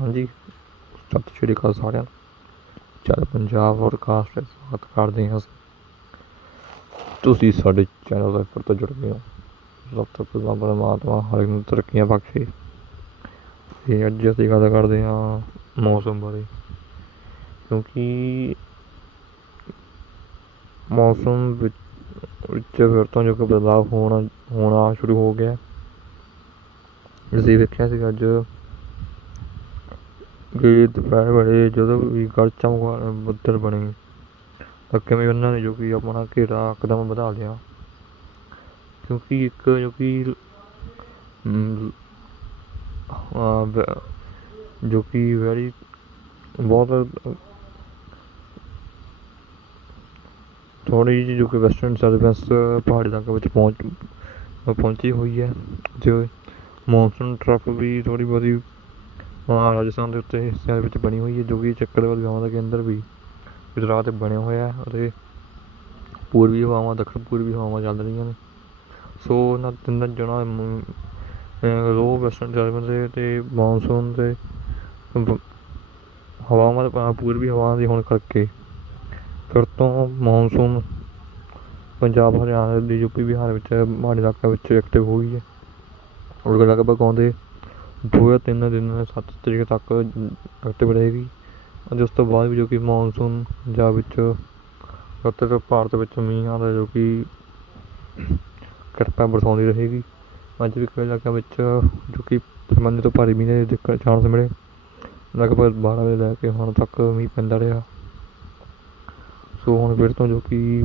ਹਾਂਜੀ। ਸਤਿ ਸ਼੍ਰੀ ਅਕਾਲ ਸਾਰਿਆਂ ਨੂੰ। ਚੱਲ ਪੰਜਾਬ ਪੋਡਕਾਸਟ ਵਿੱਚ ਸਵਾਗਤ ਕਰਦੇ ਹਾਂ ਤੁਸੀਂ ਸਾਡੇ ਚੈਨਲ ਦੇ ਉੱਪਰ ਤੋਂ ਜੁੜ ਗਏ ਹੋ। ਸਭ ਤੋਂ ਪਹਿਲਾਂ ਪਰਮਾਤਮਾ ਹਰ ਇੱਕ ਨੂੰ ਤਰੱਕੀਆਂ ਬਖਸ਼ੇ। ਤੇ ਅੱਜ ਅਸੀਂ ਗੱਲ ਕਰਦੇ ਹਾਂ ਮੌਸਮ ਬਾਰੇ। ਕਿਉਂਕਿ ਮੌਸਮ ਵਿੱਚ ਵਿੱਚ ਫਿਰ ਤੋਂ ਜੋ ਕਿ ਬਦਲਾਅ ਹੋਣਾ ਹੋਣਾ ਸ਼ੁਰੂ ਹੋ ਗਿਆ। ਅਸੀਂ ਵੇਖਿਆ ਸੀ ਅੱਜ ਕਿ ਦੁਪਹਿਰ ਵੇਲੇ ਜਦੋਂ ਵੀ ਗੜ ਚਮਕ ਬੱਦਲ ਬਣੇ। ਤਾਂ ਕਿਵੇਂ ਉਹਨਾਂ ਨੇ ਜੋ ਕਿ ਆਪਣਾ ਘੇਰਾ ਇਕਦਮ ਵਧਾ ਲਿਆ। ਕਿਉਂਕਿ ਇੱਕ ਜੋ ਕਿ ਜੋ ਕਿ ਵੈਰੀ ਬਹੁਤ, ਥੋੜ੍ਹੀ ਜਿਹੀ ਜੋ ਕਿ ਵੈਸਟਰਨ ਸਰਵਿਸ ਪਹਾੜੀ ਇਲਾਕੇ ਵਿੱਚ ਪਹੁੰਚ, ਪਹੁੰਚੀ ਹੋਈ ਹੈ। ਜੋ ਮੌਨਸੂਨ ਟਰਫ ਵੀ ਥੋੜ੍ਹੀ ਬਹੁਤੀ ਰਾਜਸਥਾਨ ਦੇ ਉੱਤੇ ਹਿੱਸਿਆਂ ਦੇ ਵਿੱਚ ਬਣੀ ਹੋਈ ਹੈ, ਜੋ ਕਿ ਚੱਕਰਵਾਤ ਹਵਾਵਾਂ ਦਾ ਕੇਂਦਰ ਵੀ ਗੁਜਰਾਤ ਬਣਿਆ ਹੋਇਆ ਅਤੇ ਪੂਰਬੀ ਹਵਾਵਾਂ, ਦੱਖਣ ਪੂਰਬੀ ਹਵਾਵਾਂ ਚੱਲ ਰਹੀਆਂ ਨੇ। ਸੋ ਇਹਨਾਂ ਤਿੰਨਾਂ ਜਣਾ ਲੋ ਵੈਸਟਰਨ ਡਿਸਟਰਬੈਂਸ ਦੇ ਅਤੇ ਮੌਨਸੂਨ ਦੇ ਹਵਾਵਾਂ ਦੇ ਪੂਰਬੀ ਹਵਾਵਾਂ ਦੇ ਹੋਣ ਕਰਕੇ ਫਿਰ ਤੋਂ ਮੌਨਸੂਨ ਪੰਜਾਬ, ਹਰਿਆਣਾ ਦਿੱਲੀ ਯੂਪੀ ਬਿਹਾਰ ਵਿੱਚ ਪਹਾੜੀ ਇਲਾਕਿਆਂ ਵਿੱਚ ਐਕਟਿਵ ਹੋ। ਗਈ ਹੈ ਲਗਭਗ ਆਉਂਦੇ ਦੋ ਜਾਂ ਤਿੰਨ ਦਿਨ ਸੱਤ ਤਰੀਕ ਤੱਕ ਐਕਟਿਵ ਰਹੇਗੀ। ਅਤੇ ਉਸ ਤੋਂ ਬਾਅਦ ਵੀ ਜੋ ਕਿ ਮੌਨਸੂਨ ਪੰਜਾਬ ਵਿੱਚ ਉੱਤਰ ਭਾਰਤ ਵਿੱਚ ਮੀਂਹਾਂ ਦਾ ਜੋ ਕਿ ਕਿਰਪਾ ਬਰਸਾਉਂਦੀ ਰਹੇਗੀ। ਅੱਜ ਵੀ ਕਈ ਇਲਾਕਿਆਂ ਵਿੱਚ ਜੋ ਕਿ ਸਾਮਾਨਿਆ ਤੋਂ ਭਾਰੀ ਮੀਂਹ ਦੇ ਚਾਂਸ ਮਿਲੇ। ਲਗਭਗ ਬਾਰਾਂ ਵਜੇ ਲੈ ਕੇ ਹੁਣ ਤੱਕ ਮੀਂਹ ਪੈਂਦਾ ਰਿਹਾ। ਸੋ ਹੁਣ ਫਿਰ ਤੋਂ ਜੋ ਕਿ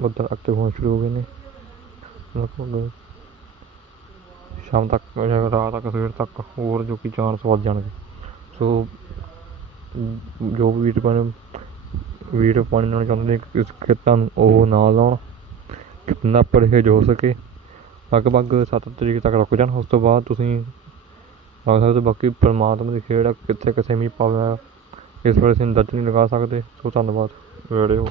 ਬੱਦਲ ਐਕਟਿਵ ਹੋਣੇ ਸ਼ੁਰੂ ਹੋ ਗਏ ਨੇ। ਲਗਭਗ ਸ਼ਾਮ ਤੱਕ ਜਾਂ ਰਾਤ ਤੱਕ, ਸਵੇਰ ਤੱਕ ਹੋਰ ਜੋ ਕਿ ਚਾਂਸ ਵੱਧ ਜਾਣਗੇ। ਸੋ ਜੋ ਵੀ ਵੀਰ ਭੈਣ ਵੀਡੀਓ ਪਾਣੀ ਲਾਉਣਾ ਚਾਹੁੰਦੇ ਨੇ, ਇਸ ਖੇਤਾਂ ਨੂੰ ਉਹ ਨਾ ਲਾਉਣ, ਕਿੰਨਾ ਪਰਹੇਜ਼ ਹੋ ਸਕੇ। ਲਗਭਗ ਸੱਤ ਤਰੀਕ ਤੱਕ ਰੁਕ ਜਾਣ। ਉਸ ਤੋਂ ਬਾਅਦ ਤੁਸੀਂ ਲਾ ਸਕਦੇ ਬਾਕੀ ਪਰਮਾਤਮਾ ਦੀ ਖੇਡ ਆ, ਕਿੱਥੇ ਕਿਸੇ ਮੀਂਹ ਪਾਵੇ, ਇਸ ਵੇਲੇ ਅਸੀਂ ਅੰਦਾਜ਼ਾ ਨਹੀਂ ਲਗਾ ਸਕਦੇ। ਸੋ ਧੰਨਵਾਦ। ਵੀਡੀਓ